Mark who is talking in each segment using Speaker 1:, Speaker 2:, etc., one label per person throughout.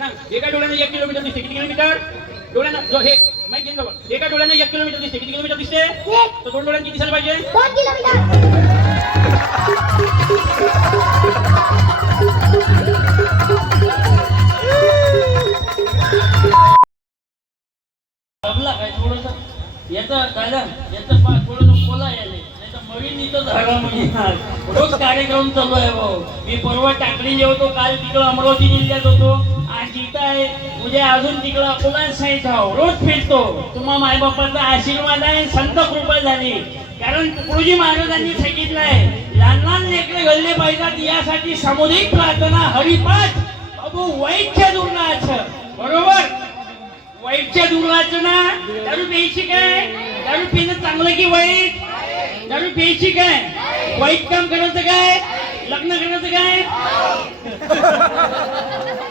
Speaker 1: सांग. एका डोळ्यानं एक किलोमीटर दिसते. किती किलोमीटर? डोळ्यानं जो हे माहिती जवळ एका डोळ्यानं एक किलोमीटर दिसते. किती किलोमीटर दिसते? तर दोन डोळ्यानं किती दिसायला पाहिजे?
Speaker 2: दोन किलोमीटर.
Speaker 3: दबला काय थोडस. याचं दादा याचं पा थोडस बोला याने. रोज कार्यक्रम चालू आहे भाऊ. मी परवा टाकली होतो काल तिकडं अमरावती जिल्ह्यात होतो. आज इथं उद्या अजून तिकडं अकोला साईज आहो रोज फिरतो. तुम्हा मायबापांचा आशीर्वाद आहे संत कृपा झाली. कारण तुकडोजी महाराजांनी सांगितलंय लहान लहान लेकरे घडले पाहिजेत यासाठी सामुदायिक प्रार्थना हरिपाठ बाबू वाईटच्या दुर्नाचं बरोबर? वाईटच्या दुर्गाचं ना? दारू प्यायची काय? दारू पिणं चांगलं की वाईट? दारू प्यायची काय? वाईट काम करायचं काय? लग्न करायचं काय?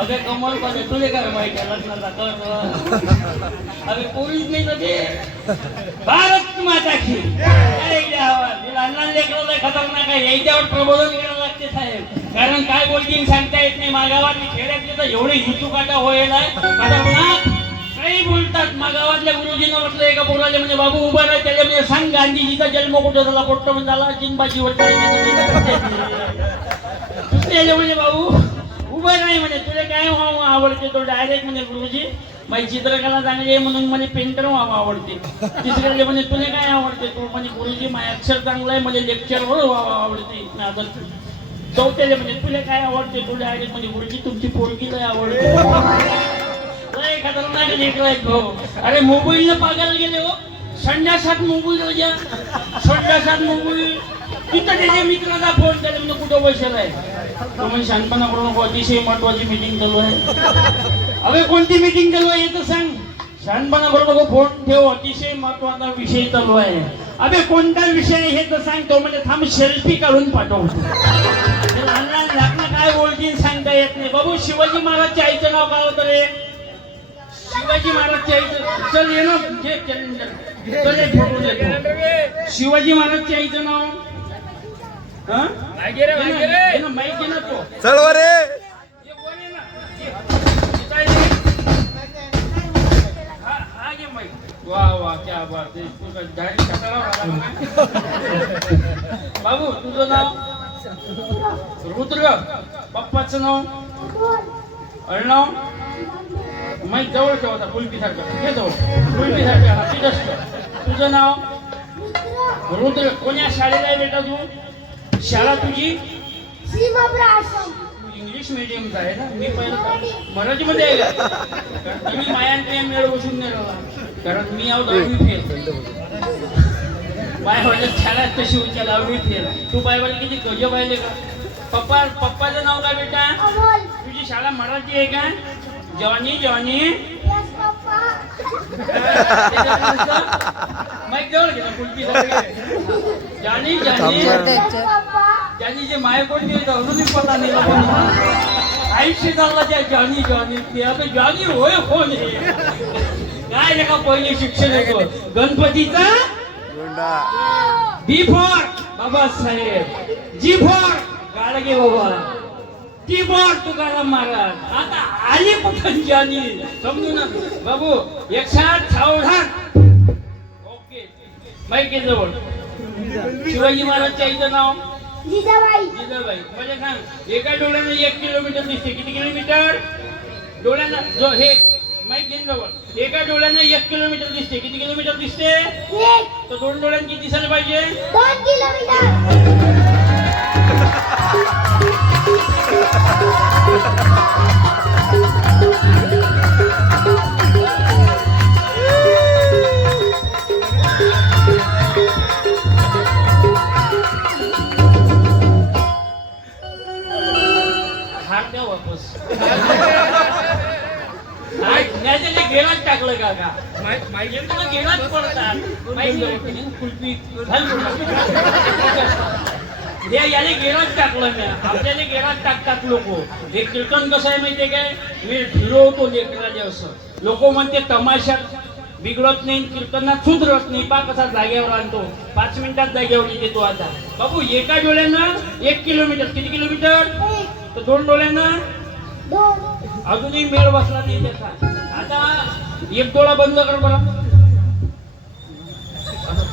Speaker 3: अगे कमल पाहिजे तुले काय माहिती आहे लग्नाचा कर अगे पोलीस नाही तर ते. भारत माता की जय लहान लहान खतरनाक आहे. याच्यावर प्रबोधन करावं लागते साहेब. कारण काय बोलतील सांगता येत नाही. मागावात खेड्यातले तर एवढे हिचू काटा होईल आहे खतरनाक. काही बोलतात. मागावातल्या गुरुजीनं म्हटलं एका पोराले म्हणजे बाबू उभा राह. त्याला म्हणजे सांग गांधीजीचा जन्म कुठे झाला? पोट्ट म्हणजे झाला चिंबाची दुसऱ्याले म्हणजे भाऊ उभं नाही म्हणे. तुला काय व्हावं आवडते तो डायरेक्ट म्हणे गुरुजी. माझी चित्रकला चांगली आहे म्हणून मला पेंटर व्हावं आवडते. तिसऱ्याले म्हणे तुला काय आवडते? तो म्हणजे गुरुजी माझ्या अक्षर चांगलं आहे मला लेक्चरवर व्हावं आवडते. मी चौथ्याले म्हणजे तुला काय आवडते? तो डायरेक्ट म्हणजे गुरुजी तुमची पोरगी लय आवडते. लय खतरनाक लेकरं भाऊ. अरे मोबाईल पागायला गेले हो. संडासात मोबाईल होत्या सात मोबाईल तिथं त्याच्या फोन त्याला म्हणजे कुठं बसेल आहे? तो म्हणजे शांतपणा करू नको अतिशय महत्वाची मीटिंग चालू आहे? अरे कोणती मीटिंग चालू आहे तर सांग. शहाणपणा करू नको फोन ठेव अतिशय महत्त्वाचा विषय चालू आहे. अबे कोणता विषय हे तर सांग. तो म्हणजे थांब सेल्फी काढून पाठवतो. काय बोलतील सांगता येत नाही. बाबू शिवाजी महाराजच्या आईचं नाव काय होतं रे? शिवाजी महाराजच्या आईचं चल ये ना. घे, चल, फोटो देतो शिवाजी महाराजच्या आईचं नाव?
Speaker 4: चल रे.
Speaker 3: हा, हा? बाबू तुझं नाव? रुद्र. पप्पाचं नाव? अळनाव माहीत जवळ ठेव आता कुलपी सारखं. घे जवळ. कुलपी सारखं हाती जास्त तुझं नाव? रुद्र. कोण्या शाळेला आहे बेटा तू? शाळा तुझी? इंग्लिश मिडियमचा आहे ना? मी पहिलं मराठीमध्ये आहे का? कारण तुम्ही मायांकडे मेळ बसून नाही कारण मी आहो दहावी फेल बाय शाळा तशी उच्च लावणी फेल तू बायवाले किती गज पाहिले का? पप्पा पप्पाचं नाव काय बेटा? तुझी शाळा मराठी आहे का? जवानी जवानी
Speaker 2: यस पप्पा.
Speaker 3: माईक जवळ ना कुलपी ज्यांनी जे माय कोण गेले अजूनही पता नाही आयुष्य चालला त्या जानी जानी ते आता जानी होय कोण काय रे का पहिले शिक्षण येतो गणपतीचा?
Speaker 4: गुंडा.
Speaker 3: B for Babasaheb. G for Gadge Baba. T for Tukaram Maharaj. आता आली कुठं जानी समजू ना. बाबू एक साथ सावधान. ओके. माहिती जवळ शिवाजी महाराजच्या इथं नाव?
Speaker 2: जिजाबाई.
Speaker 3: जिजाबाई. म्हणजे सांग एका डोळ्यानं एक किलोमीटर दिसते. किती किलोमीटर? डोळ्यानं जो हे माहीत घेऊन जवळ. एका डोळ्यानं एक किलोमीटर दिसते. किती किलोमीटर दिसते? तर दोन डोळ्यानं किती दिसायला पाहिजे?
Speaker 2: दोन किलोमीटर.
Speaker 3: कुल्फी. हे याने गेलाच टाकलं मी. आपल्याला गेलाच टाकतात लोक. हे कीर्तन कसं आहे माहितीये काय? मी फिरवतो लेकराले असं. लोक म्हणते तमाशात बिघडत नाही कीर्तनात सुधरत नाही. पा कसा जागेवर आणतो. पाच मिनिटात जागेवर येतो आता. बाबू एका डोळ्यानं एक किलोमीटर. किती किलोमीटर? तर दोन डोळ्यानं? अजूनही मेळ बसला नाही त्याचा. आता एक डोळा बंद कर बरं.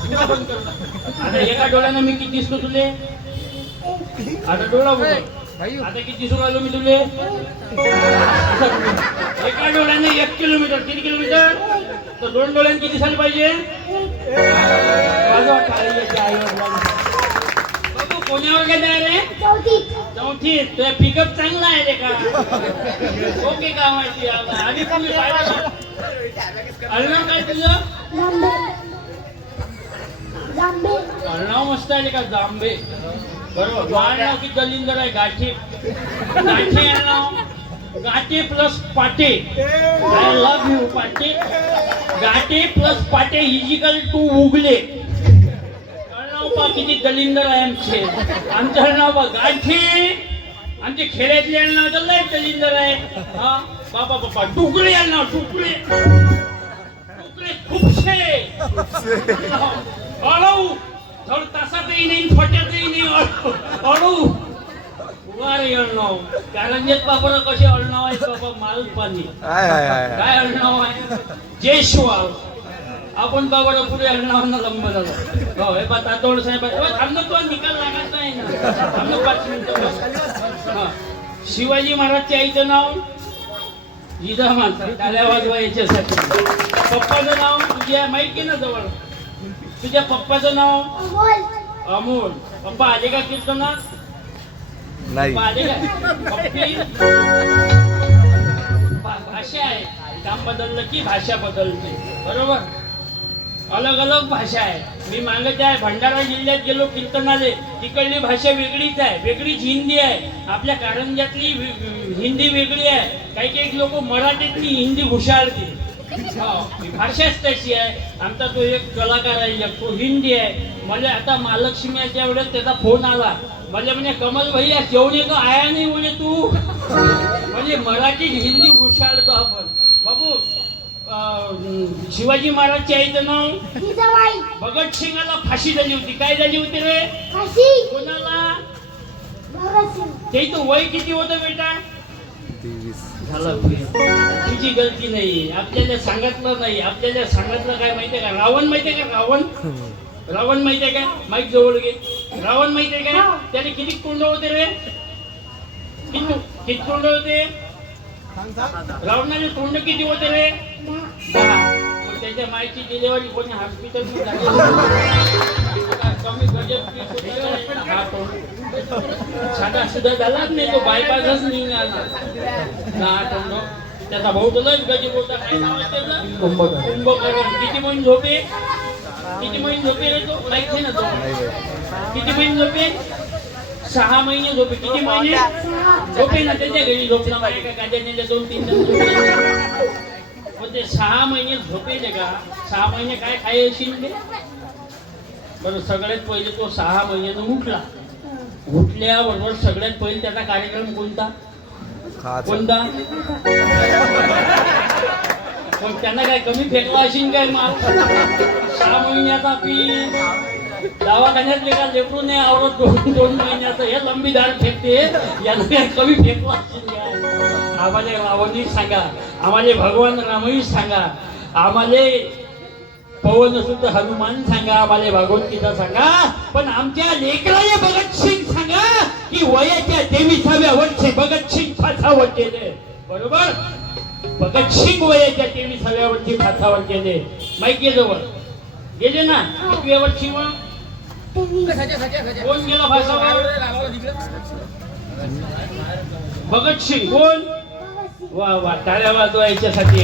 Speaker 3: आता एका डोळ्यानं मी किती दिसतो तुले? आता डोळा आता किती दिसून राहिलो मी तुले? एका डोळ्याने एक किलोमीटर किती किलोमीटर? तर दोन डोळ्याने किती झाले पाहिजे. बाबू कोण्यावर गेले रे?
Speaker 2: चौथी
Speaker 3: चौथी तुझा पिकअप चांगला आहे रे का? ओके का माहिती? आधी तुम्ही अळणाव काय तुझं? अळणाव मस्त आहे का जांबे बरोबर. माळणाव की दलिंदर आहे गाठी. गाठी अळणाव गाठी प्लस पाटे. आय लव्ह यू पाटे. गाठी प्लस पाटे इजिकल टू उगले. पा किती दलिंदर आहे आमचे. आमचं अळणाव पा गाठी. आमचे खेड्यातले अळणाव तर लय दलिंदर आहे. हा? बाबा बाबा टुकळे अळणाव टुकळे टुकळे खूपशे. थोडं तासातही नाही फट्यातही नाही अळू अळू उभा रे अळणाव कारंजेत पापड कसे अळणाव आहेत बाबा माल पाणी. काय अळणाव आहे? जयश्वाल आपण बाबा पुढे अळणावांना लंब झालो हो हे पा तातोड साहेब तो निकाल लागत नाही ना. थांब ना पाच मिनिटं हा. शिवाजी महाराजच्या आईचं नाव? जिजामाता टाळ्या वाजवा याच्यासाठी. पप्पाचं नाव? तुझ्या माहिती ना जवळ? तुझ्या पप्पाचं नाव?
Speaker 2: अमोल.
Speaker 3: अमोल. पप्पा आले का कीर्तनात
Speaker 4: नाही.
Speaker 3: पप्पा आले का? पप्पी? भा- भाषा आहे. काम बदललं की भाषा बदलते. बरोबर? अलग अलग भाषा आहे. मी मागत आहे भंडारा जिल्ह्यात गेलो कीर्तनाले. तिकडली भाषा वेगळीच आहे. वेगळीच हिंदी आहे. आपल्या कारंजातली वे- हिंदी वेगळी आहे. काही काही लोक मराठीतली हिंदी घुसाळते ही भाषाच तशी आहे. आमचा तो एक कलाकार आहे एक, तो हिंदी आहे. मला आता महालक्ष्मीच्या वेळेस त्याचा फोन आला. मला म्हणे कमल भैया जेवणे तो आया नाही म्हणे तू? म्हणजे मराठी हिंदी घुसाळतो आपण. बाबू अं, शिवाजी महाराजच्या आईचं नाव भगतसिंगाला फाशी झाली होती. काय झाली होती रे?
Speaker 2: काशी
Speaker 3: कोणाला? ते तो वय किती होतं बेटा?
Speaker 4: तेवीस.
Speaker 3: झालं तुझी गलती नाही आपल्याला सांगितलं नाही. आपल्याला सांगितलं काय माहितीये का? रावण माहितीये का? रावण? रावण माहितीये का? माईक जवळ घे. रावण माहितीये का? त्याने किती तोंड होते रे? किती किती तोंड होते? रावणाचे तोंड किती होते रे? त्याच्या माईची डिलिव्हरी कोणी हॉस्पिटल कमी हा साधा सुद्धा झालाच नाही तो बायपासच निघाला दहा त्याचा भाऊ तुलाच गजब होता काय नाव आहे त्याचं कुंभकर्ण किती महिने झोपे किती महिने झोपे रे तो माहिती ना तो किती महिने झोपे सहा महिने झोपे किती महिने झोपे ना त्याच्या घरी झोपला पाहिजे का गाड्याने दोन तीन जण ते सहा महिने झोपेले का सहा महिने काय खाय ते बरं सगळ्यात पहिले तो सहा महिन्यानं उठला. उठल्याबरोबर सगळ्यात पहिले त्याचा कार्यक्रम कोणता. कोणता? पण त्यांना काय कमी फेकला असेल काय माल? सहा महिन्याचा पी दवाखान्यात लेखा लेकरू नाही आवडत दोन दोन महिन्याचं. हे लंबीदार फेकते यानं काय कमी फेकला आम्हाला रावणी सांगा. आम्हाला भगवान रामही सांगा. आम्हाला पवन सुद्धा हनुमान सांगा आम्हाला भगवद्गीता सांगा. पण आमच्या लेकराने भगत सिंग सांगा की वयाच्या तेविसाव्या वर्षी भगतसिंग फासावर गेले. बरोबर? भगतसिंग वयाच्या तेविसाव्या वर्षी फासावर गेले. माहिती जवळ गेले ना? कितव्या वर्षी मग कोण गेला फासावर? भगतसिंग कोण? वा वा टाळ्या वाजवायच्यासाठी